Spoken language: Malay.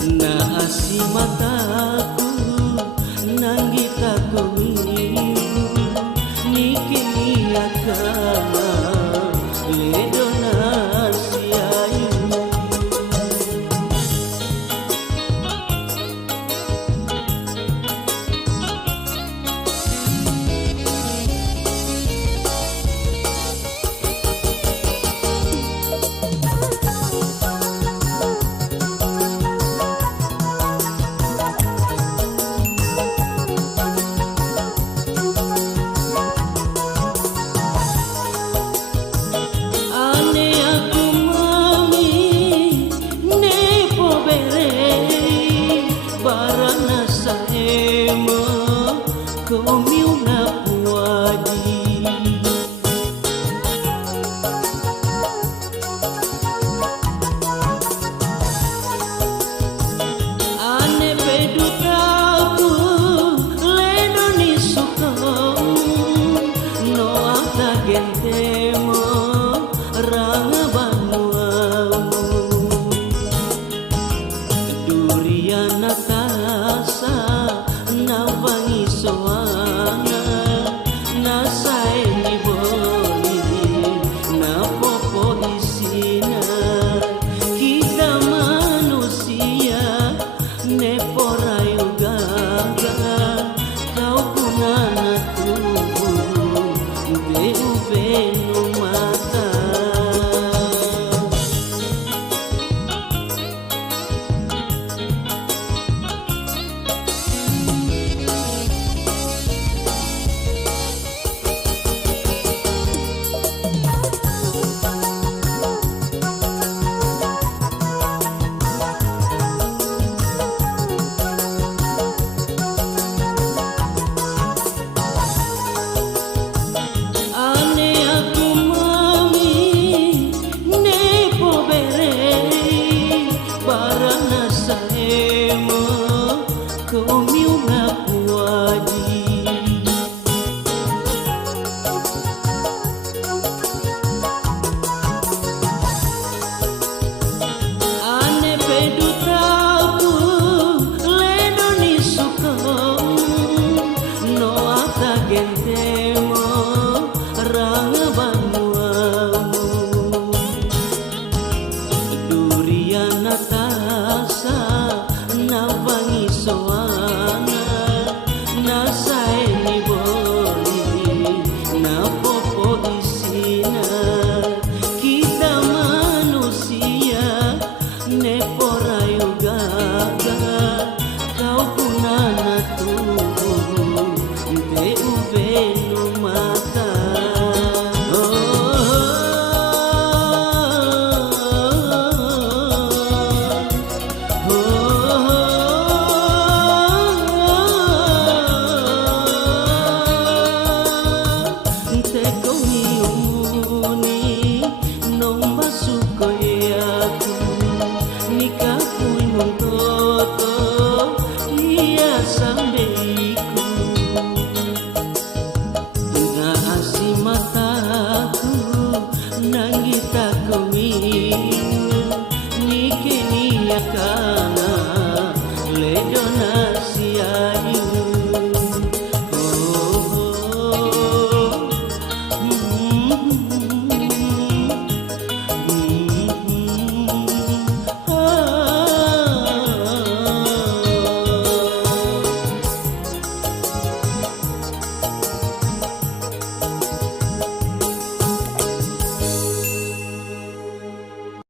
Naasi mataku nanggita kumiru niki niakana ledona siayu. Kau na puadi ane pedutraku leno ni sukamu no ata gentemo ranga banuamu durian atasa nawangi soana nasai ni boli na popo isina kita manusia ne porayu gaga kau punana tubuh beu mata. Kau na puadi ane pedutraku leno ni sukamu no ata gentemo ranga banuamu durian atasa nawangi soana nasai ni boli na popo isina kita manusia ne porayu gaga kau punana tubuh beu mata. Nung masukoy ako, nikah ko'y mong